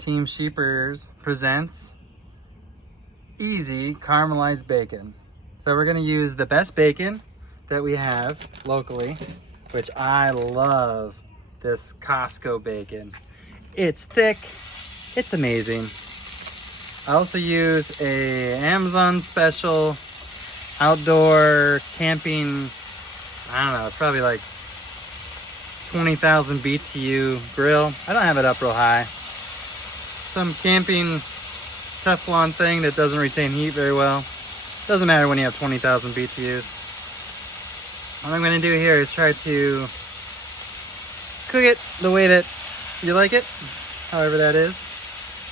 Team Sheepers presents easy caramelized bacon. So we're gonna use the best bacon that we have locally, which I love this Costco bacon. It's thick, it's amazing. I also use a Amazon special outdoor camping, I don't know, it's probably like 20,000 BTU grill. I don't have it up real high. Some camping Teflon thing that doesn't retain heat very well. Doesn't matter when you have 20,000 BTUs. What I'm gonna do here is try to cook it the way that you like it, however that is.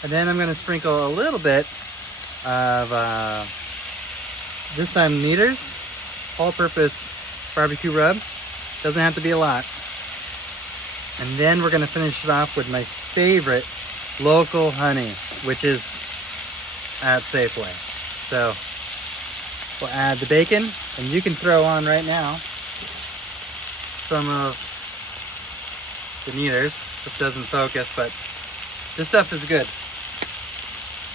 And then I'm gonna sprinkle a little bit of, this time Kneaders, all-purpose barbecue rub. Doesn't have to be a lot. And then we're gonna finish it off with my favorite local honey, which is at Safeway. So we'll add the bacon, and you can throw on right now some of the Kneaders, which doesn't focus, but this stuff is good.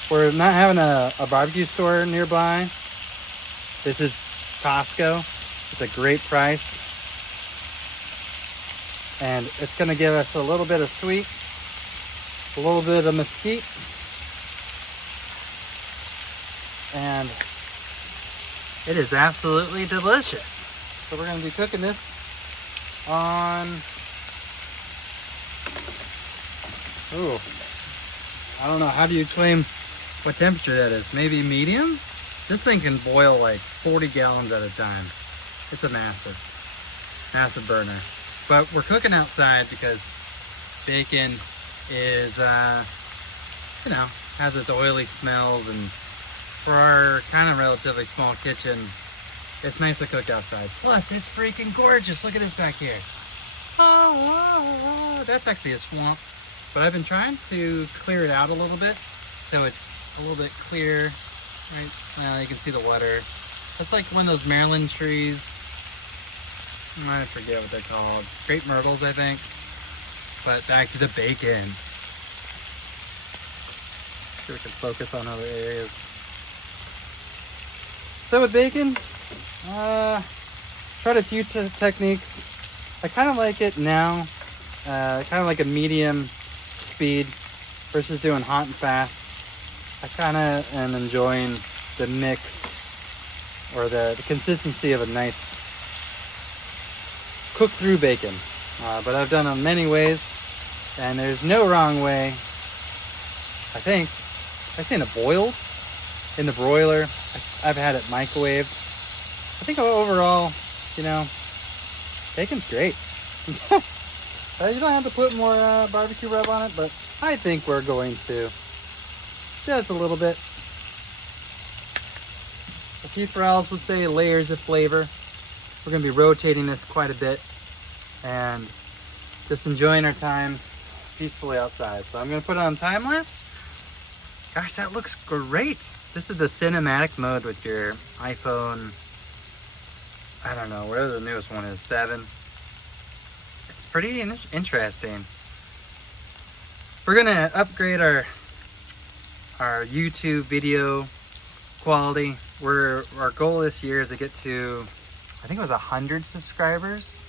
We're not having a barbecue store nearby. This is Costco. It's a great price. And it's gonna give us a little bit of sweet, a little bit of mesquite, and it is absolutely delicious. So we're gonna be cooking this on, ooh, I don't know, how do you claim what temperature that is? Maybe medium? This thing can boil like 40 gallons at a time. It's a massive burner. But we're cooking outside because bacon is, you know, has its oily smells, and for our kind of relatively small kitchen, it's nice to cook outside. Plus, it's freaking gorgeous. Look at this back here. Oh, that's actually a swamp. But I've been trying to clear it out a little bit, so it's a little bit clear. Right? Well, you can see the water. That's like one of those Maryland trees. I forget what they're called. Grape myrtles, I think. But back to the bacon. Sure we can focus on other areas. So with bacon, tried a few techniques. I kind of like it now, kind of like a medium speed versus doing hot and fast. I kind of am enjoying the mix or the consistency of a nice cook through bacon, but I've done it many ways, and there's no wrong way. I think I've seen it boiled in the broiler. I've had it microwaved. I think overall, you know, bacon's great. You don't have to put more barbecue rub on it, but I think we're going to just a little bit. A few Thralls would say layers of flavor. We're going to be rotating this quite a bit and just enjoying our time peacefully outside. So I'm going to put it on time lapse. Gosh, that looks great. This is the cinematic mode with your iPhone, I don't know, whatever the newest one is, 7. It's pretty interesting. We're going to upgrade our YouTube video quality. Our goal this year is to get to, I think it was 100 subscribers.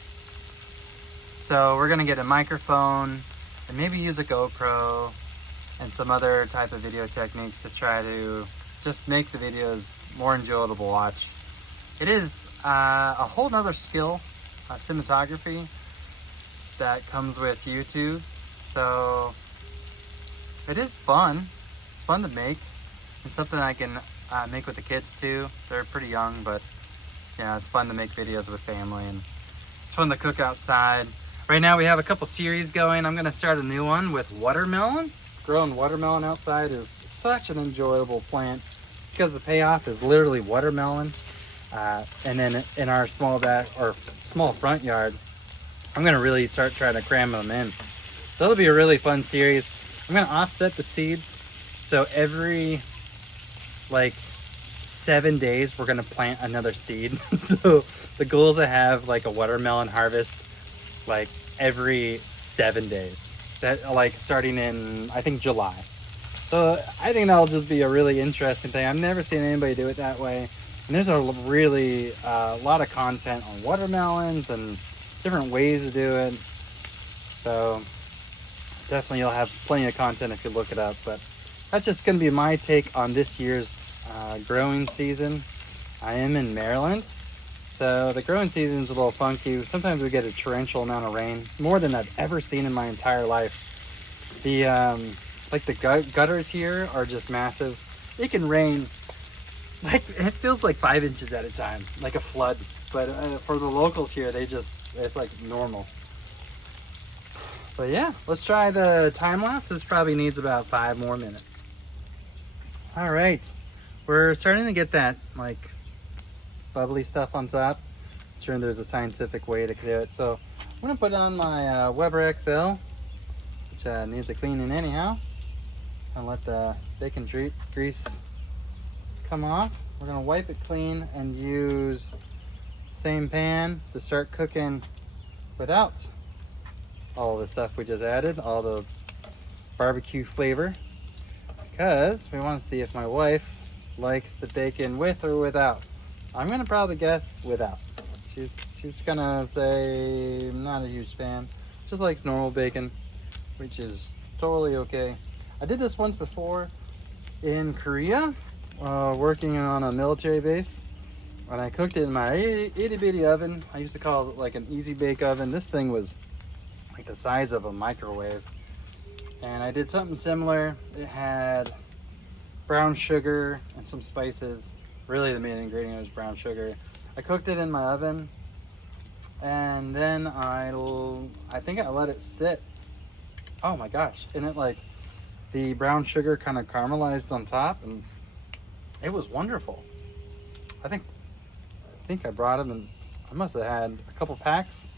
So we're gonna get a microphone and maybe use a GoPro and some other type of video techniques to try to just make the videos more enjoyable to watch. It is a whole nother skill, cinematography, that comes with YouTube. So it is fun. It's fun to make. It's something I can make with the kids too. They're pretty young, but yeah, it's fun to make videos with family, and it's fun to cook outside. Right now we have a couple series going. I'm gonna start a new one with watermelon. Growing watermelon outside is such an enjoyable plant because the payoff is literally watermelon. And then in our small front yard, I'm gonna really start trying to cram them in. That'll be a really fun series. I'm gonna offset the seeds. So every like 7 days, we're gonna plant another seed. So the goal is to have like a watermelon harvest like every 7 days. That like starting in, I think, July. So I think that'll just be a really interesting thing. I've never seen anybody do it that way. And there's a really lot of content on watermelons and different ways to do it. So definitely you'll have plenty of content if you look it up. But that's just going to be my take on this year's growing season. I am in Maryland, so the growing season is a little funky. Sometimes we get a torrential amount of rain, more than I've ever seen in my entire life. The like the gutters here are just massive. It can rain, like it feels like 5 inches at a time, like a flood. But for the locals here, it's like normal. But yeah, let's try the time lapse. This probably needs about 5 more minutes. All right, we're starting to get that like bubbly stuff on top. I'm sure there's a scientific way to do it. So I'm gonna put on my Weber XL, which needs a cleaning anyhow, and let the bacon grease come off. We're gonna wipe it clean and use same pan to start cooking without all the stuff we just added, all the barbecue flavor, because we want to see if my wife likes the bacon with or without. I'm gonna probably guess without. She's gonna say I'm not a huge fan. Just likes normal bacon, which is totally okay. I did this once before in Korea, working on a military base, and I cooked it in my itty bitty oven. I used to call it like an easy bake oven. This thing was like the size of a microwave. And I did something similar. It had brown sugar and some spices. Really the main ingredient was brown sugar. I cooked it in my oven, and then I think I let it sit. Oh my gosh. And it like, the brown sugar kind of caramelized on top, and it was wonderful. I think I brought them, and I must have had a couple packs.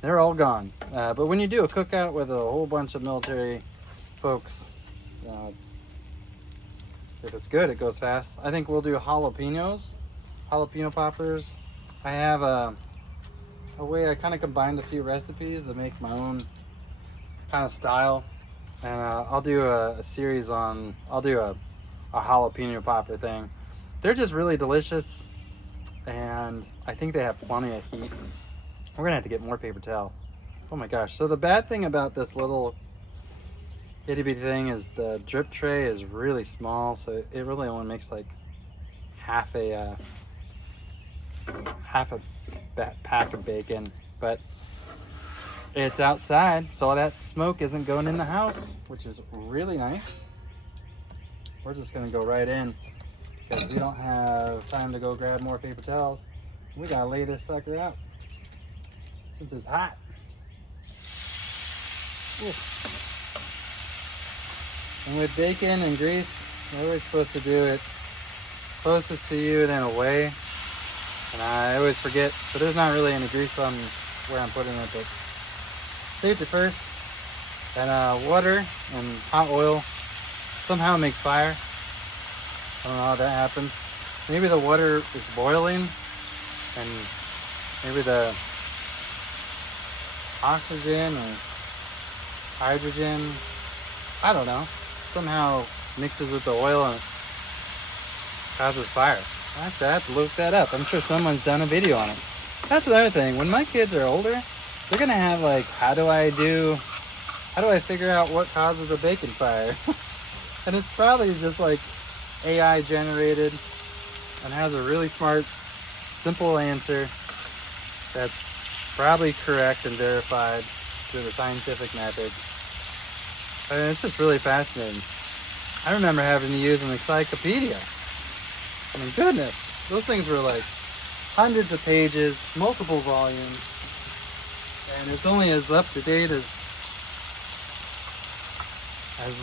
They're all gone. But when you do a cookout with a whole bunch of military folks, you know, if it's good, it goes fast. I think we'll do jalapeno poppers. I have a way I kind of combined a few recipes to make my own kind of style. And I'll do a series on, I'll do a jalapeno popper thing. They're just really delicious, and I think they have plenty of heat. We're gonna have to get more paper towel. Oh my gosh. So the bad thing about this little itty bitty thing is the drip tray is really small, so it really only makes like half a pack of bacon. But it's outside, so all that smoke isn't going in the house, which is really nice. We're just gonna go right in because we don't have time to go grab more paper towels. We gotta lay this sucker out since it's hot. Ooh. And with bacon and grease, you're always supposed to do it closest to you and then away. And I always forget, but there's not really any grease on where I'm putting it, but safety first. And water and hot oil somehow makes fire. I don't know how that happens. Maybe the water is boiling, and maybe the oxygen or hydrogen, I don't know, somehow mixes with the oil and it causes fire. I have to look that up. I'm sure someone's done a video on it. That's another thing. When my kids are older, they're gonna have like, how do I figure out what causes a bacon fire? And it's probably just like AI generated and has a really smart, simple answer that's probably correct and verified through the scientific method. And it's just really fascinating. I remember having to use an encyclopedia. I mean, goodness, those things were like hundreds of pages, multiple volumes, and it's only as up to date as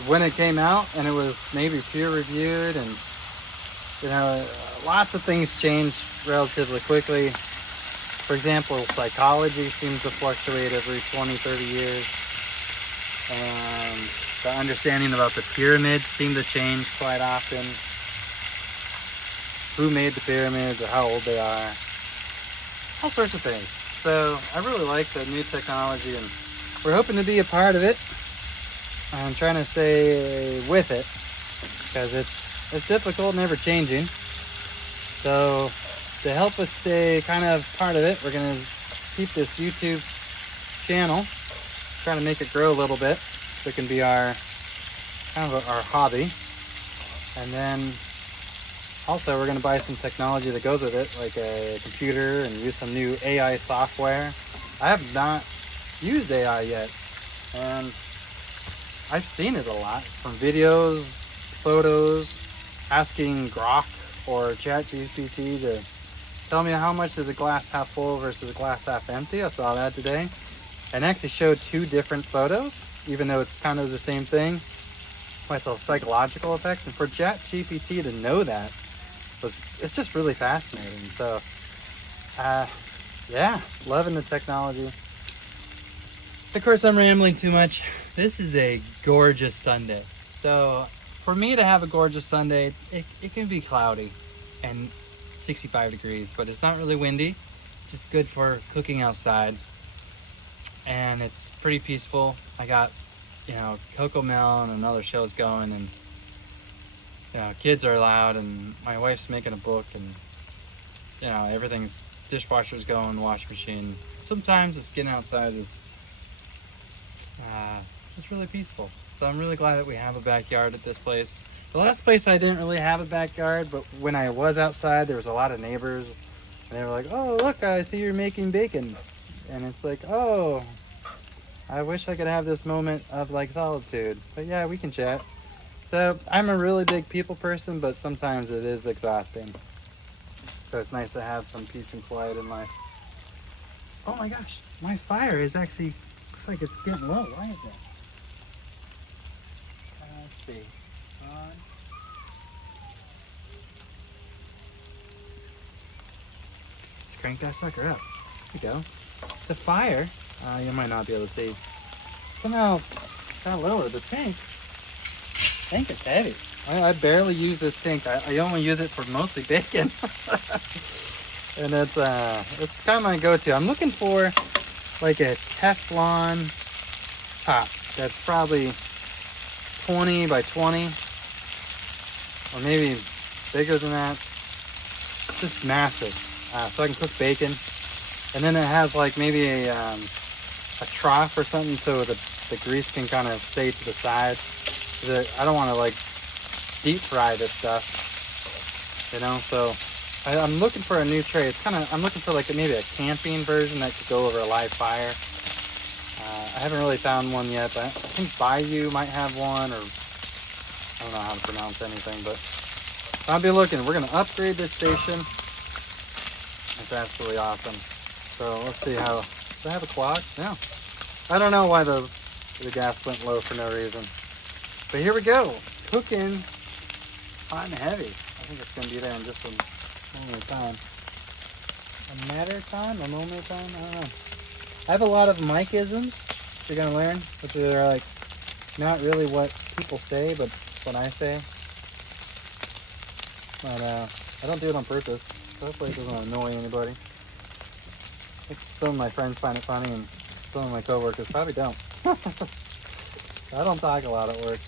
when it came out, and it was maybe peer reviewed, and you know, lots of things changed relatively quickly. For example, psychology seems to fluctuate every 20-30 years, and the understanding about the pyramids seem to change quite often. Who made the pyramids or how old they are, all sorts of things. So I really like the new technology, and we're hoping to be a part of it. I'm trying to stay with it because it's difficult and ever changing. So to help us stay kind of part of it, we're gonna keep this YouTube channel, try to make it grow a little bit so it can be our kind of our hobby. And then also we're gonna buy some technology that goes with it, like a computer, and use some new AI software. I have not used AI yet, and I've seen it a lot from videos, photos, asking Grok or ChatGPT to tell me how much is a glass half full versus a glass half empty. I saw that today, and actually showed two different photos, even though it's kind of the same thing. It's a psychological effect, and for ChatGPT to know that it's just really fascinating. So, yeah, loving the technology. Of course, I'm rambling too much. This is a gorgeous Sunday. So for me to have a gorgeous Sunday, it can be cloudy and 65 degrees, but it's not really windy. Just good for cooking outside. And it's pretty peaceful. I got, Coco Melon and other shows going, and kids are loud, and my wife's making a book, and everything's dishwasher's going, washing machine. Sometimes just getting outside is it's really peaceful. So I'm really glad that we have a backyard at this place. The last place I didn't really have a backyard, but when I was outside, there was a lot of neighbors, and they were like, "Oh, look, I see you're making bacon," and it's like, "Oh, I wish I could have this moment of like solitude." But yeah, we can chat. So I'm a really big people person, but sometimes it is exhausting. So it's nice to have some peace and quiet in life. Oh my gosh, my fire is actually, looks like it's getting low. Why is that? Let's see. Let's crank that sucker up. There we go. The fire, you might not be able to see. Somehow got lower. The tank is heavy. I barely use this tank. I only use it for mostly bacon. And it's kind of my go-to. I'm looking for like a Teflon top that's probably 20 by 20, or maybe bigger than that. Just massive, so I can cook bacon. And then it has like maybe a trough or something, so the grease can kind of stay to the side. I don't want to like deep fry this stuff, so I'm looking for a new tray. I'm looking for like maybe a camping version that could go over a live fire. I haven't really found one yet, but I think Bayou might have one, or I don't know how to pronounce anything, but I'll be looking. We're going to upgrade this station. It's absolutely awesome. So let's see how, does it have a clock? No. I don't know why the gas went low for no reason. But here we go. Cooking hot and heavy. I think it's going to be there in just a moment of time. A matter of time? A moment of time? I don't know. I have a lot of mic-isms you're going to learn, which are like not really what people say, but what I say. But I don't do it on purpose. So hopefully it doesn't annoy anybody. Some of my friends find it funny, and some of my coworkers probably don't. I don't talk a lot at work.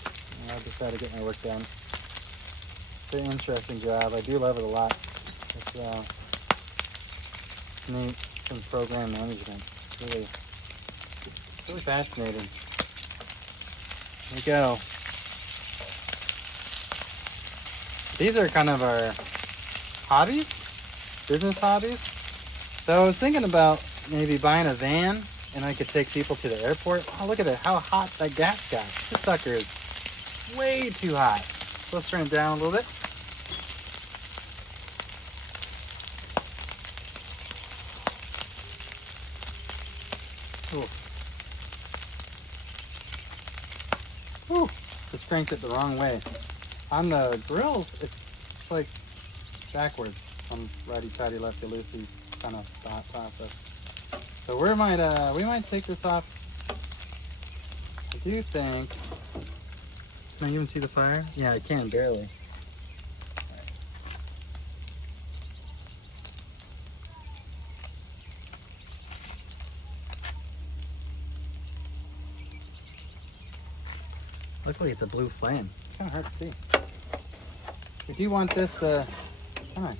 I just try to get my work done. It's an interesting job. I do love it a lot. It's neat. Some program management. Really fascinating. There we go. These are kind of our hobbies, business hobbies. So I was thinking about maybe buying a van, and I could take people to the airport. Oh, look at it, how hot that gas got. This sucker is way too hot. So let's turn it down a little bit. Ooh. Ooh. Just cranked it the wrong way. On the grills, it's like backwards. From righty-tighty, lefty-loosey kind of thought process. So we might take this off. I do think. Can I even see the fire? Yeah, I can barely. Luckily, it's a blue flame. It's kind of hard to see. if you want this to kind of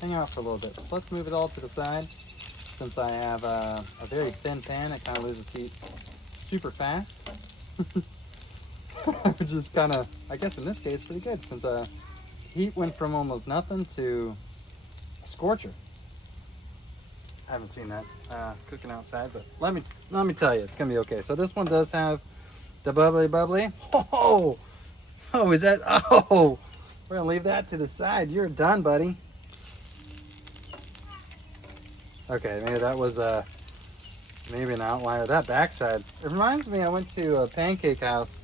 hang out for a little bit, let's move it all to the side. Since I have a very thin pan, it kind of loses heat super fast. Which is kind of, I guess in this case, pretty good, since heat went from almost nothing to a scorcher. I haven't seen that cooking outside, but let me tell you, it's gonna be okay. So this one does have the bubbly. Oh, is that? Oh, we're gonna leave that to the side. You're done, buddy. Okay, maybe that was maybe an outlier. That backside, it reminds me. I went to a pancake house,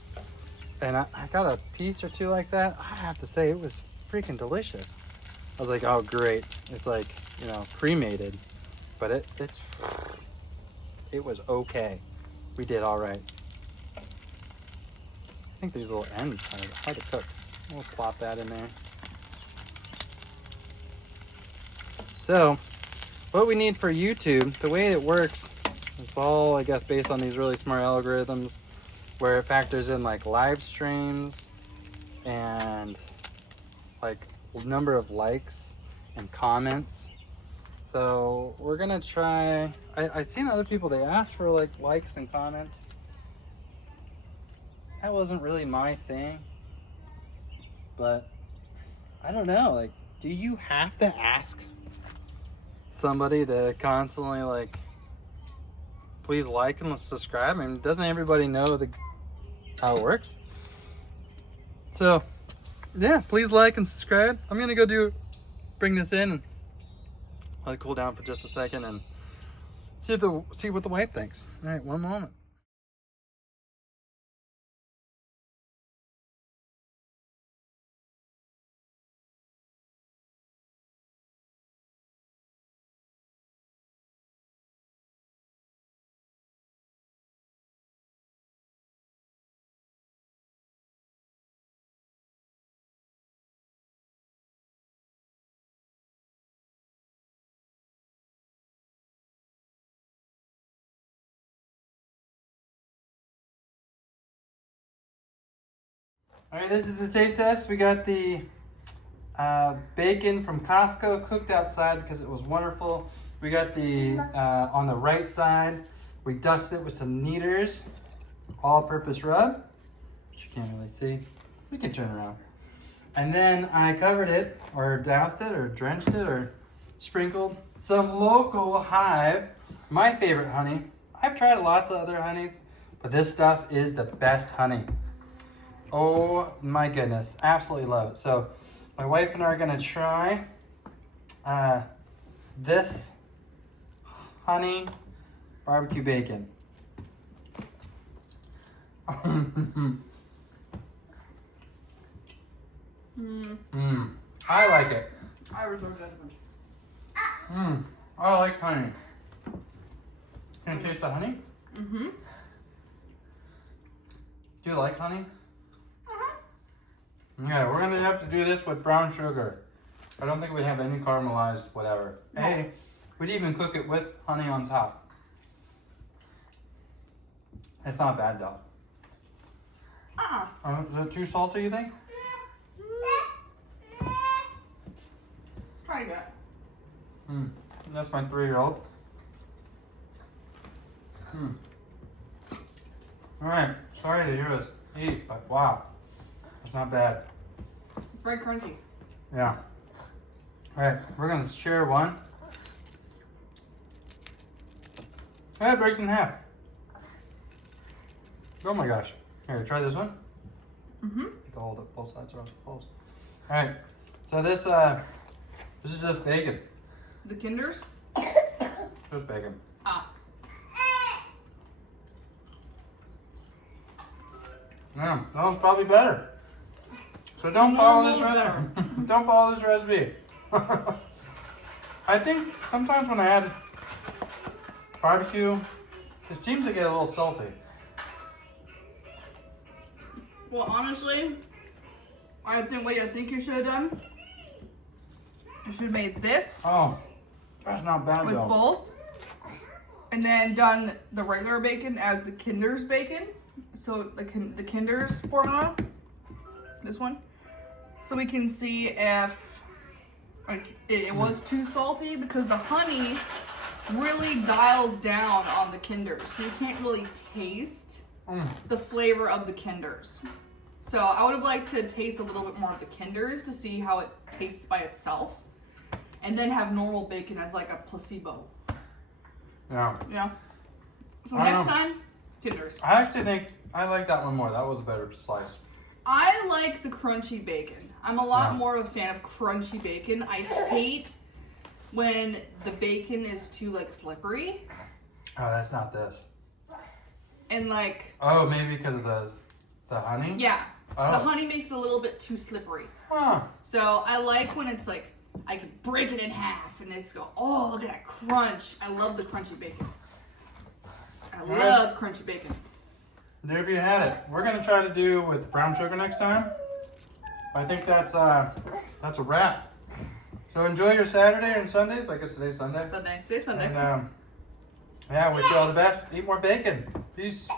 and I got a piece or two like that. I have to say, it was freaking delicious. I was like, oh great, it's like, you know, cremated. But it was okay. We did all right. I think these little ends are hard to cook. We'll plop that in there. So, what we need for YouTube, the way it works, it's all, I guess, based on these really smart algorithms where it factors in like live streams and like number of likes and comments. So we're gonna try, I've seen other people, they ask for like likes and comments. That wasn't really my thing, but I don't know, like, do you have to ask somebody to constantly like, please like and subscribe? I mean, doesn't everybody know how it works? So yeah, please like and subscribe. I'm gonna go bring this in and let it cool down for just a second and see what the wife thinks. All right, one moment. All right, this is the taste test. We got the bacon from Costco cooked outside because it was wonderful. We got the, on the right side, we dusted it with some Kneaders all-purpose rub, which you can't really see. We can turn around. And then I covered it, or doused it, or drenched it, or sprinkled some local Hive, my favorite honey. I've tried lots of other honeys, but this stuff is the best honey. Oh my goodness, absolutely love it. So my wife and I are gonna try this honey barbecue bacon. I like it. I reserve that one. I like honey. Can you taste the honey? Mm-hmm. Do you like honey? Yeah, we're gonna have to do this with brown sugar. I don't think we have any caramelized whatever. No. Hey, we'd even cook it with honey on top. It's not bad though. Is it too salty, you think? Try that. That's my 3-year-old. Alright, sorry to hear us eat, but wow. It's not bad. Very crunchy. Yeah. Alright, we're gonna share one. That breaks in half. Oh my gosh. Here, try this one. You can hold it both sides around the balls. Alright, so this is just bacon. The Kinders? Just bacon. Yeah, that one's probably better. So don't follow this recipe. Don't follow this recipe. I think sometimes when I add barbecue, it seems to get a little salty. Well, honestly, I think what I think you should have done, you should have made this Oh, that's not bad with though. both, and then done the regular bacon as the Kinder's bacon. So the Kinder's formula, this one, so we can see if like it was too salty, because the honey really dials down on the Kinders, so you can't really taste the flavor of the Kinders. So I would have liked to taste a little bit more of the Kinders to see how it tastes by itself, and then have normal bacon as like a placebo. Yeah. Yeah. So next time, Kinders. I actually think I like that one more. That was a better slice. I like the crunchy bacon. I'm a lot more of a fan of crunchy bacon. I hate when the bacon is too like slippery. Oh, that's not this. And like. Oh, maybe because of the honey? Yeah. Oh. The honey makes it a little bit too slippery. Huh. So I like when it's like, I can break it in half and it's go, oh, look at that crunch. I love the crunchy bacon. I love crunchy bacon. There you had it. We're gonna try to do with brown sugar next time. I think that's a wrap. So enjoy your Saturday and Sundays. I guess today's Sunday. Today's Sunday. And yeah, wish you all the best. Eat more bacon. Peace.